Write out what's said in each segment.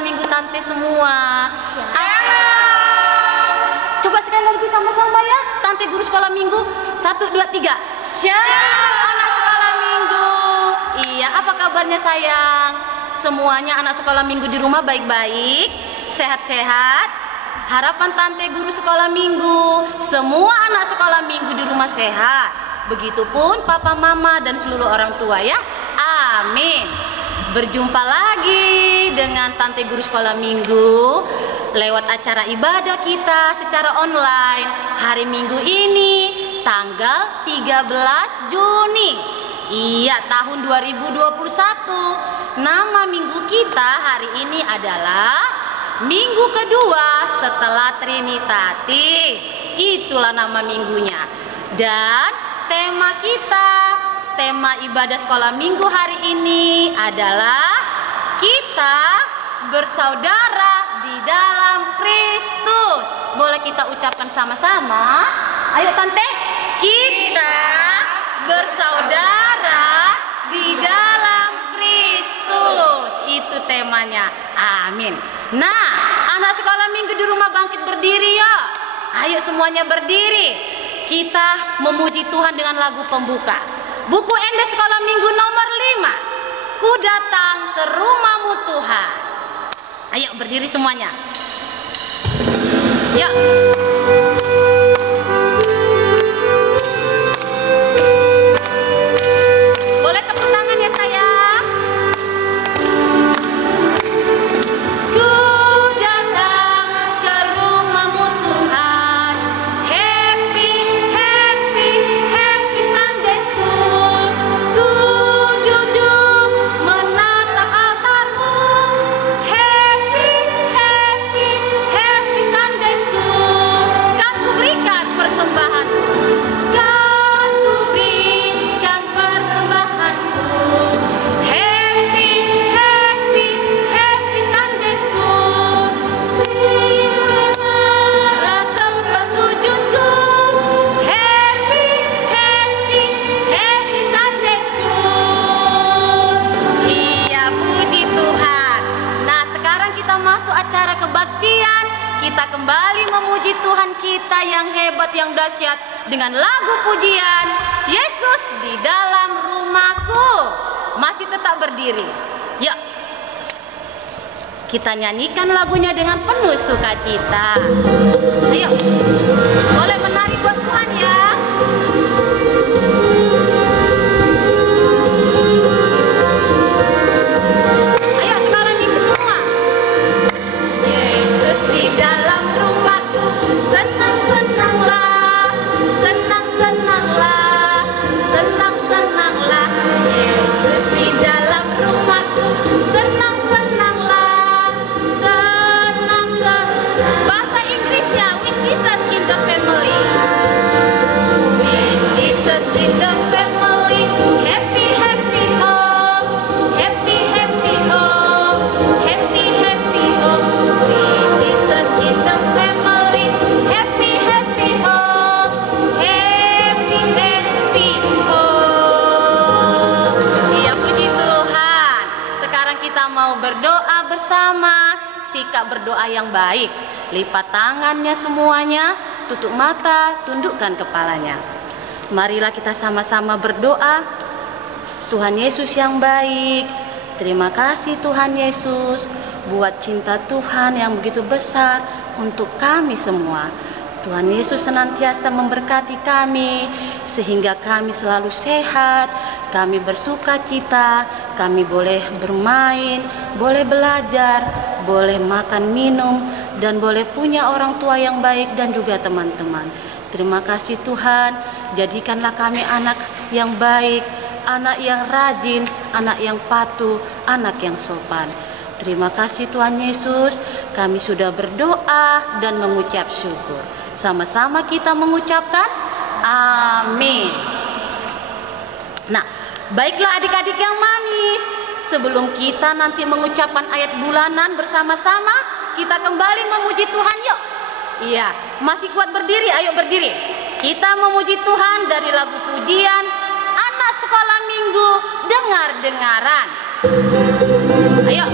minggu tante semua. Coba sekali lagi sama-sama ya, tante guru sekolah minggu. 1, 2, 3. Shalom anak sekolah minggu. Iya, apa kabarnya sayang? Semuanya anak sekolah minggu di rumah baik-baik, sehat-sehat. Harapan tante guru sekolah minggu, semua anak sekolah minggu di rumah sehat. Begitupun papa mama dan seluruh orang tua ya. Amin. Berjumpa lagi dengan tante guru sekolah minggu lewat acara ibadah kita secara online hari Minggu ini tanggal 13 Juni. Iya, tahun 2021. Nama minggu kita hari ini adalah minggu kedua setelah Trinitatis. Itulah nama minggunya. Dan tema kita, tema ibadah sekolah minggu hari ini adalah kita bersaudara di dalam Kristus. Boleh kita ucapkan sama-sama? Ayo tante, kita bersaudara di dalam Kristus. Itu temanya. Amin. Nah, anak sekolah minggu di rumah bangkit berdiri yuk. Ayo semuanya berdiri. Kita memuji Tuhan dengan lagu pembuka. Buku Ende sekolah minggu nomor 5. Ku datang ke rumahmu Tuhan. Ayo berdiri semuanya. Yuk. Boleh tepuk tangan ya sayang. Ku datang ke rumahmu Tuhan. Happy, happy, happy Sunday School. Ku duduk menatap altarmu. Happy, happy, happy Sunday School. Kan ku berikan persembahanku. Kan ku berikan persembahanku. Happy, happy, happy Sunday School. Terimalah sembah sujudku. Happy, happy, happy Sunday School. Iya, puji Tuhan. Nah, sekarang kita masuk acara kebaktian. Kita kembali memuji Tuhan kita yang hebat, yang dahsyat dengan lagu pujian Yesus di dalam rumahku. Masih tetap berdiri. Yuk. Kita nyanyikan lagunya dengan penuh sukacita. Ayo. Boleh menari buat Tuhan ya. Ayo sekolah minggu semua. Yesus di dalam rumahku, senang-senanglah, senang-senanglah, senang-senanglah. Yesus di dalam rumahku, senang-senanglah, senang-senang. Bahasa Inggrisnya, with Jesus in the family. With Jesus in the family, happy, happy home, happy, happy home, happy, happy home. With Jesus in the family, happy, happy home, happy, happy home. Iya, puji Tuhan. Sekarang kita mau berdoa bersama, sikap berdoa yang baik. Lipat tangannya semuanya, tutup mata, tundukkan kepalanya. Marilah kita sama-sama berdoa. Tuhan Yesus yang baik, terima kasih Tuhan Yesus buat cinta Tuhan yang begitu besar untuk kami semua. Tuhan Yesus senantiasa memberkati kami sehingga kami selalu sehat, kami bersuka cita, kami boleh bermain, boleh belajar, boleh makan minum, dan boleh punya orang tua yang baik dan juga teman-teman. Terima kasih Tuhan, jadikanlah kami anak yang baik, anak yang rajin, anak yang patuh, anak yang sopan. Terima kasih Tuhan Yesus, kami sudah berdoa dan mengucap syukur. Sama-sama kita mengucapkan amin. Nah, baiklah adik-adik yang manis, sebelum kita nanti mengucapkan ayat bulanan bersama-sama, kita kembali memuji Tuhan yuk. Iya, masih kuat berdiri, ayo berdiri. Kita memuji Tuhan dari lagu pujian Anak Sekolah Minggu Dengar-dengaran. Ayo.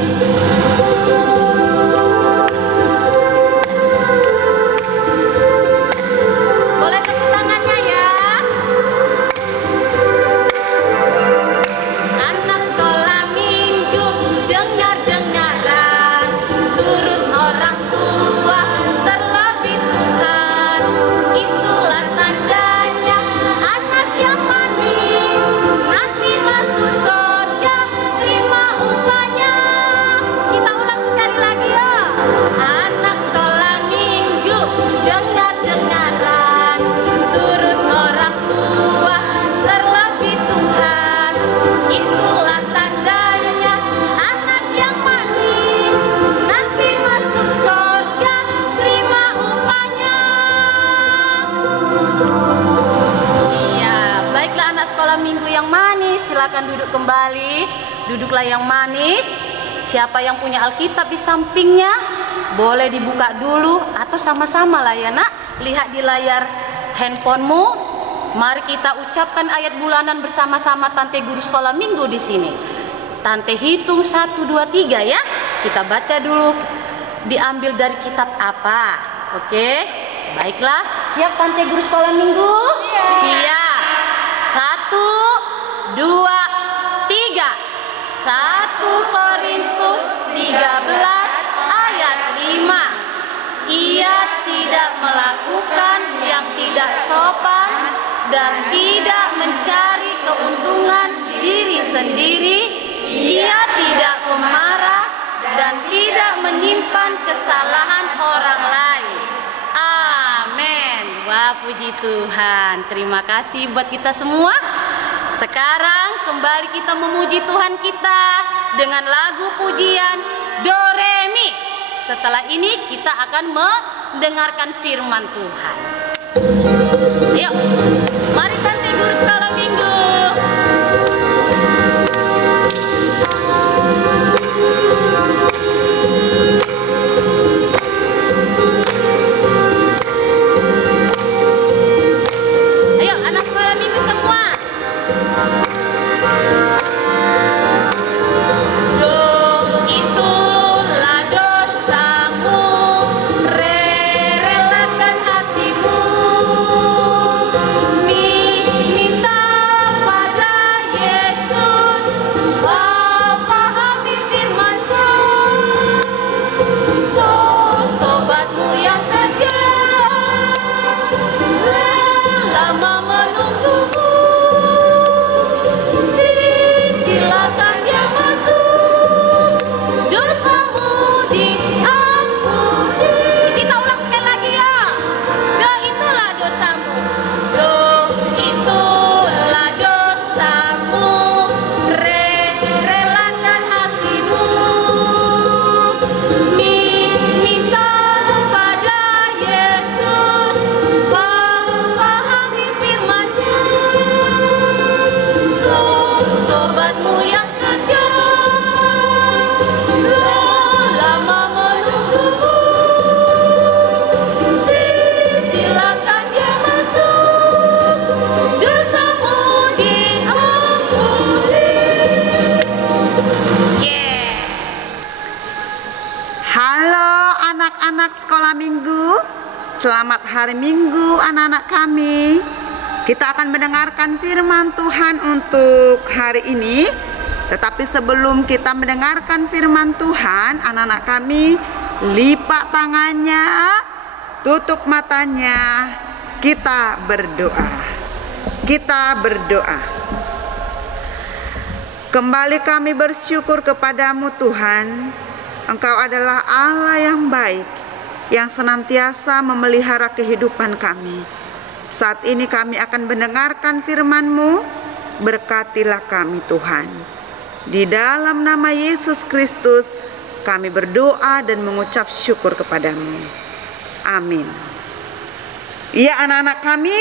duduk kembali. Duduklah yang manis. Siapa yang punya Alkitab di sampingnya, boleh dibuka dulu atau sama-sama lah ya nak. Lihat di layar handphonemu. Mari kita ucapkan ayat bulanan bersama-sama Tante Guru Sekolah Minggu di sini. Tante hitung 1, 2, 3 ya. Kita baca dulu. Diambil dari kitab apa? Oke. Baiklah. Siap Tante Guru Sekolah Minggu? Siap. 1, 2, 3. 1 Korintus 13 ayat 5. Ia tidak melakukan yang tidak sopan dan tidak mencari keuntungan diri sendiri. Ia tidak pemarah dan tidak menyimpan kesalahan orang lain. Amin. Wah, puji Tuhan. Terima kasih buat kita semua. Sekarang kembali kita memuji Tuhan kita dengan lagu pujian Do Re Mi. Setelah ini kita akan mendengarkan firman Tuhan. Yuk, mari Tante Guru Sekolah Minggu. Ayo anak sekolah minggu semua. Selamat hari Minggu anak-anak kami. Kita akan mendengarkan firman Tuhan untuk hari ini. Tetapi sebelum kita mendengarkan firman Tuhan, anak-anak kami lipat tangannya, tutup matanya, kita berdoa. Kita berdoa. Kembali kami bersyukur kepadamu Tuhan. Engkau adalah Allah yang baik, yang senantiasa memelihara kehidupan kami. Saat ini kami akan mendengarkan firman-Mu. Berkatilah kami Tuhan. Di dalam nama Yesus Kristus kami berdoa dan mengucap syukur kepadamu. Amin. Iya anak-anak kami,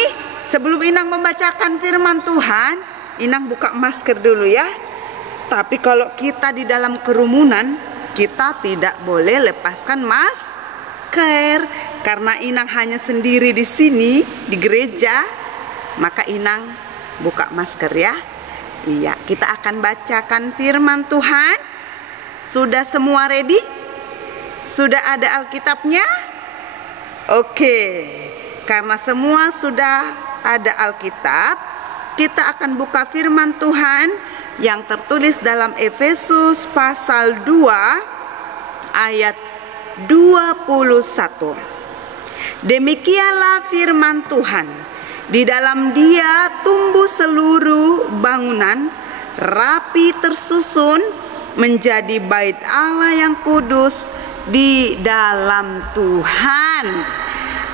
sebelum Inang membacakan firman Tuhan, Inang buka masker dulu ya. Tapi kalau kita di dalam kerumunan, kita tidak boleh lepaskan masker. Karena Inang hanya sendiri di sini di gereja, maka Inang buka masker ya. Iya, kita akan bacakan firman Tuhan. Sudah semua ready? Sudah ada Alkitabnya? Oke. Karena semua sudah ada Alkitab, kita akan buka firman Tuhan yang tertulis dalam Efesus pasal 2 ayat 21. Demikianlah firman Tuhan. Di dalam Dia tumbuh seluruh bangunan rapi tersusun menjadi bait Allah yang kudus di dalam Tuhan.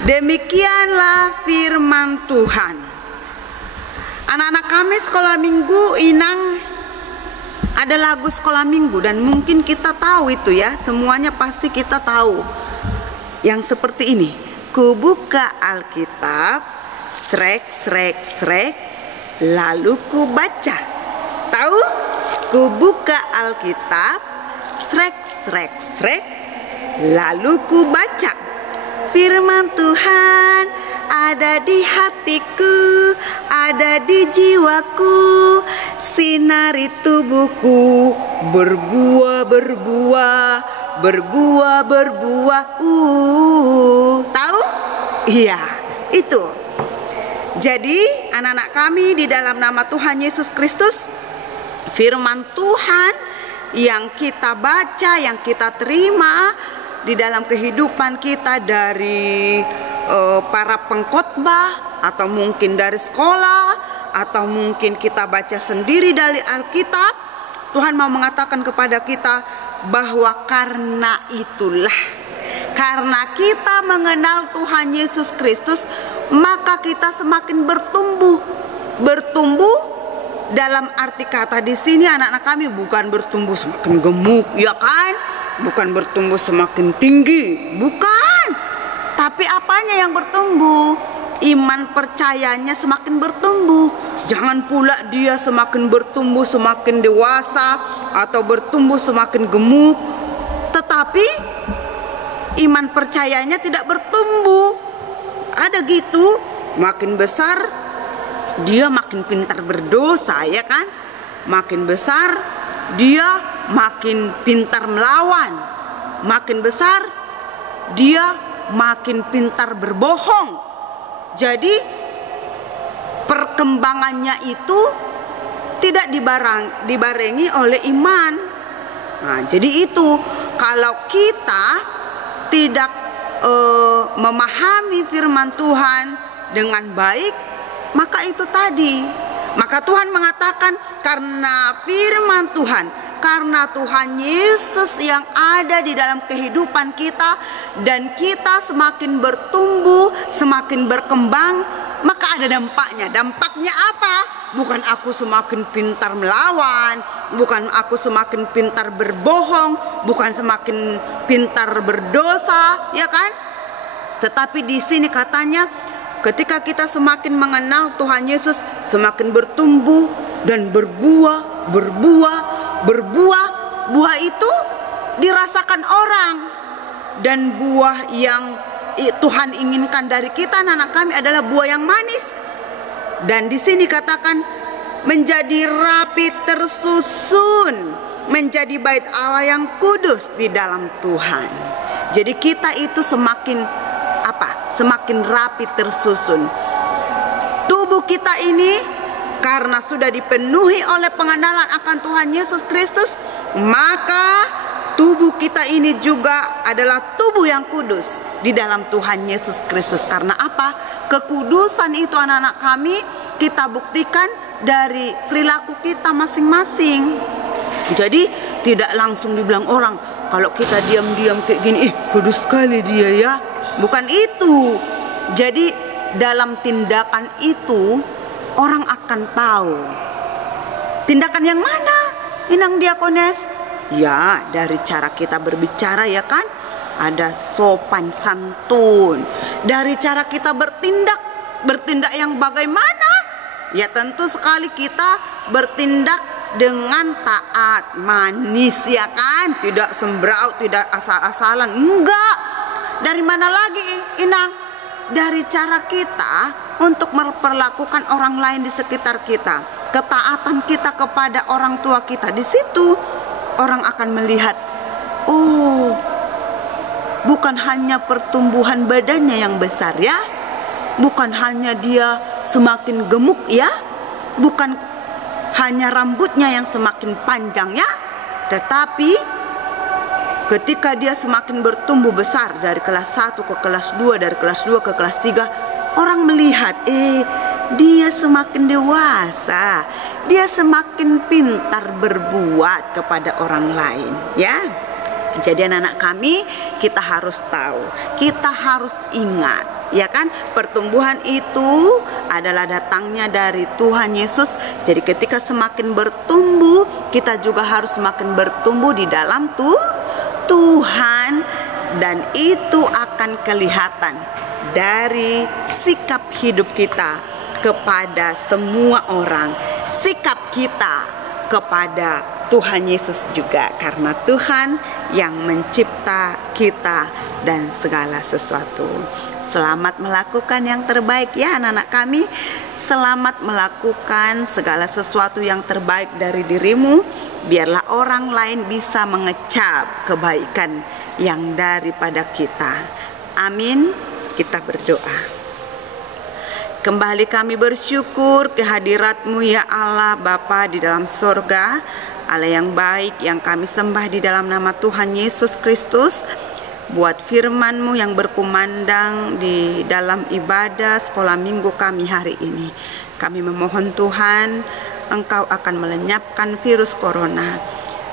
Demikianlah firman Tuhan. Anak-anak kami sekolah minggu, Inang ada lagu sekolah minggu dan mungkin kita tahu itu ya, semuanya pasti kita tahu. Yang seperti ini, ku buka Alkitab, srek srek srek, lalu ku baca. Tahu? Ku buka Alkitab, srek, lalu ku baca. Firman Tuhan ada di hatiku, ada di jiwaku, sinari tubuhku, berbuah. Tahu? Iya, itu. Jadi anak-anak kami di dalam nama Tuhan Yesus Kristus, firman Tuhan yang kita baca, yang kita terima di dalam kehidupan kita dari para pengkhotbah, atau mungkin dari sekolah, atau mungkin kita baca sendiri dari Alkitab, Tuhan mau mengatakan kepada kita bahwa karena itulah, karena kita mengenal Tuhan Yesus Kristus, maka kita semakin bertumbuh. Dalam arti kata di sini anak-anak kami bukan bertumbuh semakin gemuk, ya kan? Bukan bertumbuh semakin tinggi, bukan. Tapi apanya yang bertumbuh? Iman percayanya semakin bertumbuh. Jangan pula dia semakin bertumbuh semakin dewasa atau bertumbuh semakin gemuk, tetapi iman percayanya tidak bertumbuh. Ada gitu, makin besar dia makin pintar berdosa, ya kan? Makin besar dia makin pintar melawan. Makin besar dia makin pintar berbohong. Jadi perkembangannya itu tidak dibarengi oleh iman. Nah, jadi itu kalau kita tidak memahami firman Tuhan dengan baik, maka itu tadi. Maka Tuhan mengatakan karena firman Tuhan, karena Tuhan Yesus yang ada di dalam kehidupan kita, dan kita semakin bertumbuh, semakin berkembang, maka ada dampaknya. Dampaknya apa? Bukan aku semakin pintar melawan, bukan aku semakin pintar berbohong, bukan semakin pintar berdosa, ya kan? Tetapi di sini katanya, ketika kita semakin mengenal Tuhan Yesus, semakin bertumbuh dan berbuah. Buah itu dirasakan orang. Dan buah yang Tuhan inginkan dari kita anak-anak kami adalah buah yang manis. Dan di sini katakan menjadi rapi tersusun, menjadi bait Allah yang kudus di dalam Tuhan. Jadi kita itu semakin semakin rapi tersusun. Tubuh kita ini karena sudah dipenuhi oleh pengenalan akan Tuhan Yesus Kristus, maka tubuh kita ini juga adalah tubuh yang kudus di dalam Tuhan Yesus Kristus. Karena apa? Kekudusan itu anak-anak kami kita buktikan dari perilaku kita masing-masing. Jadi tidak langsung dibilang orang, kalau kita diam-diam kayak gini, kudus sekali dia ya. Bukan itu. Jadi dalam tindakan itu orang akan tahu. Tindakan yang mana, Inang Diakones? Ya, dari cara kita berbicara, ya kan? Ada sopan santun. Dari cara kita bertindak yang bagaimana? Ya tentu sekali kita bertindak dengan taat, manis, ya kan? Tidak sembrau, tidak asal-asalan. Enggak. Dari mana lagi, Inang? Dari cara kita untuk memperlakukan orang lain di sekitar kita. Ketaatan kita kepada orang tua kita. Di situ orang akan melihat, oh, bukan hanya pertumbuhan badannya yang besar ya, bukan hanya dia semakin gemuk ya, bukan hanya rambutnya yang semakin panjang ya, tetapi ketika dia semakin bertumbuh besar dari kelas 1 ke kelas 2, dari kelas 2 ke kelas 3, orang melihat, dia semakin dewasa, dia semakin pintar berbuat kepada orang lain, ya. Jadi anak-anak kami, kita harus tahu, kita harus ingat, ya kan? Pertumbuhan itu adalah datangnya dari Tuhan Yesus. Jadi ketika semakin bertumbuh, kita juga harus semakin bertumbuh di dalam Tuhan, dan itu akan kelihatan dari sikap hidup kita kepada semua orang, sikap kita kepada Tuhan Yesus juga, karena Tuhan yang mencipta kita dan segala sesuatu. Selamat melakukan yang terbaik ya anak-anak kami. Selamat melakukan segala sesuatu yang terbaik dari dirimu. Biarlah orang lain bisa mengecap kebaikan yang daripada kita. Amin. Kita berdoa. Kembali kami bersyukur kehadirat-Mu ya Allah Bapa di dalam sorga, Allah yang baik yang kami sembah di dalam nama Tuhan Yesus Kristus. Buat firman-Mu yang berkumandang di dalam ibadah sekolah minggu kami hari ini. Kami memohon Tuhan, Engkau akan melenyapkan virus corona,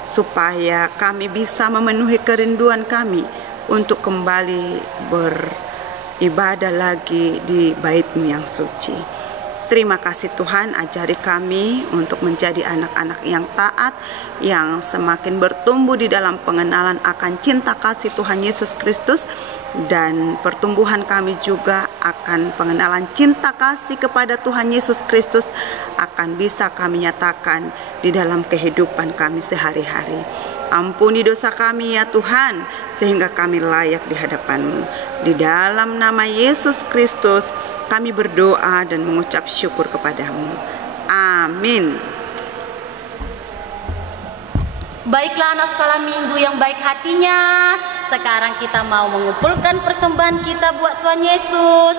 supaya kami bisa memenuhi kerinduan kami untuk kembali beribadah lagi di bait-Mu yang suci. Terima kasih Tuhan, ajari kami untuk menjadi anak-anak yang taat, yang semakin bertumbuh di dalam pengenalan akan cinta kasih Tuhan Yesus Kristus, dan pertumbuhan kami juga akan pengenalan cinta kasih kepada Tuhan Yesus Kristus akan bisa kami nyatakan di dalam kehidupan kami sehari-hari. Ampuni dosa kami ya Tuhan, sehingga kami layak di hadapan-Mu. Di dalam nama Yesus Kristus kami berdoa dan mengucap syukur kepada-Mu. Amin. Baiklah anak sekolah minggu yang baik hatinya, sekarang kita mau mengumpulkan persembahan kita buat Tuhan Yesus.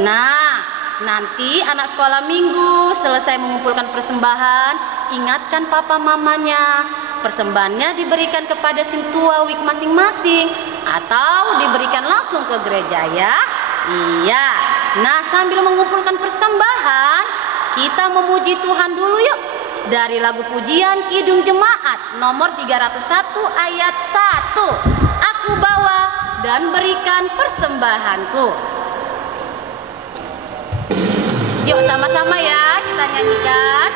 Nah, nanti anak sekolah minggu selesai mengumpulkan persembahan, ingatkan papa mamanya, persembahannya diberikan kepada sintua week masing-masing atau diberikan langsung ke gereja ya. Iya. Nah, sambil mengumpulkan persembahan, kita memuji Tuhan dulu yuk. Dari lagu pujian Kidung Jemaat nomor 301 ayat 1. Aku bawa dan berikan persembahanku. Yuk sama-sama ya kita nyanyikan.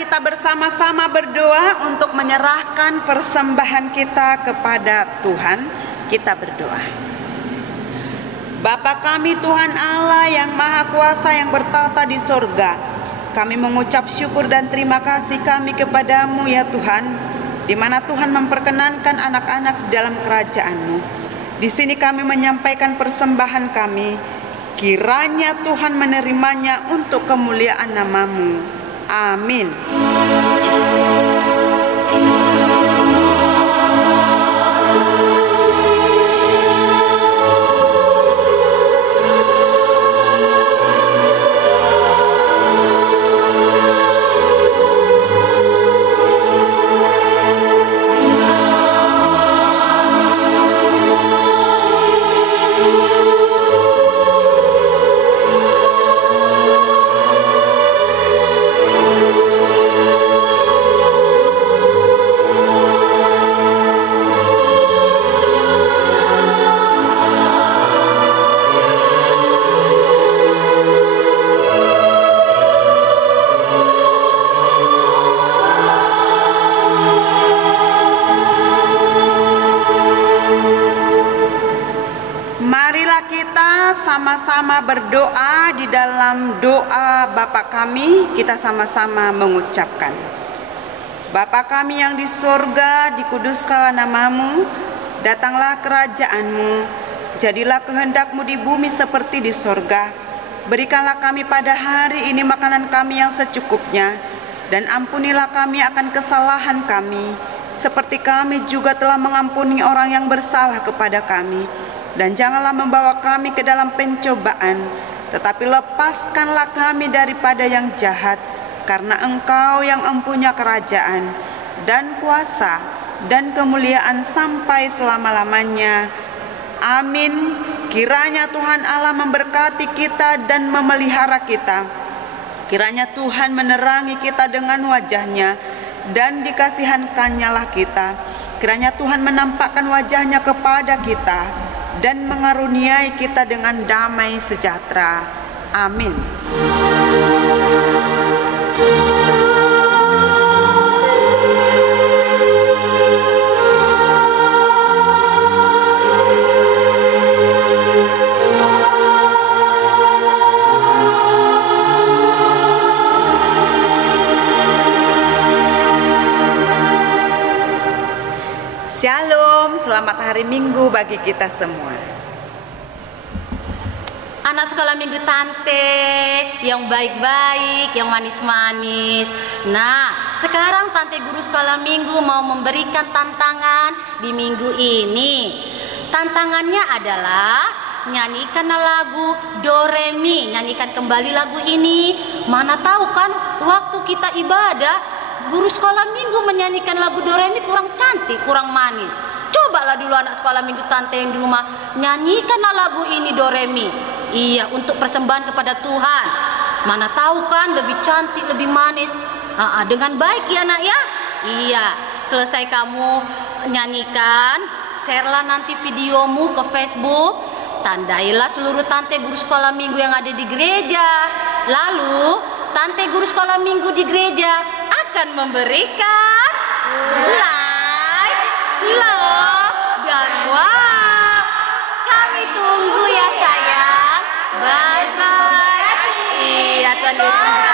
Kita bersama-sama berdoa untuk menyerahkan persembahan kita kepada Tuhan. Kita berdoa. Bapa kami Tuhan Allah yang Maha Kuasa yang bertata di sorga, kami mengucap syukur dan terima kasih kami kepada-Mu ya Tuhan, di mana Tuhan memperkenankan anak-anak di dalam kerajaan-Mu. Di sini kami menyampaikan persembahan kami, kiranya Tuhan menerimanya untuk kemuliaan nama-Mu. Amin. Sama-sama berdoa di dalam doa Bapa kami, kita sama-sama mengucapkan. Bapa kami yang di surga, dikuduskanlah nama-Mu, datanglah kerajaan-Mu, jadilah kehendak-Mu di bumi seperti di surga. Berikanlah kami pada hari ini makanan kami yang secukupnya, dan ampunilah kami akan kesalahan kami, seperti kami juga telah mengampuni orang yang bersalah kepada kami. Dan janganlah membawa kami ke dalam pencobaan, tetapi lepaskanlah kami daripada yang jahat, karena Engkau yang empunya kerajaan dan kuasa dan kemuliaan sampai selama-lamanya. Amin. Kiranya Tuhan Allah memberkati kita dan memelihara kita. Kiranya Tuhan menerangi kita dengan wajah-Nya dan dikasihankan-Nya lah kita. Kiranya Tuhan menampakkan wajah-Nya kepada kita dan mengaruniai kita dengan damai sejahtera. Amin. Shalom, selamat hari Minggu bagi kita semua. Anak sekolah minggu Tante yang baik-baik, yang manis-manis. Nah, sekarang Tante guru sekolah minggu mau memberikan tantangan di minggu ini. Tantangannya adalah nyanyikan lagu Do Re Mi, nyanyikan kembali lagu ini. Mana tahu kan waktu kita ibadah guru sekolah minggu menyanyikan lagu Do Re Mi kurang cantik, kurang manis. Cobalah dulu anak sekolah minggu Tante yang di rumah, nyanyikanlah lagu ini Do Re Mi. Iya, untuk persembahan kepada Tuhan. Mana tahu kan lebih cantik, lebih manis. Dengan baik ya nak ya. Iya, selesai kamu nyanyikan, share-lah nanti videomu ke Facebook. Tandailah seluruh Tante guru sekolah minggu yang ada di gereja. Lalu Tante guru sekolah minggu di gereja akan memberikan like, love, dan wow. Kami tunggu ya sayang. Bye bye. Iya, Tuhan Yesus.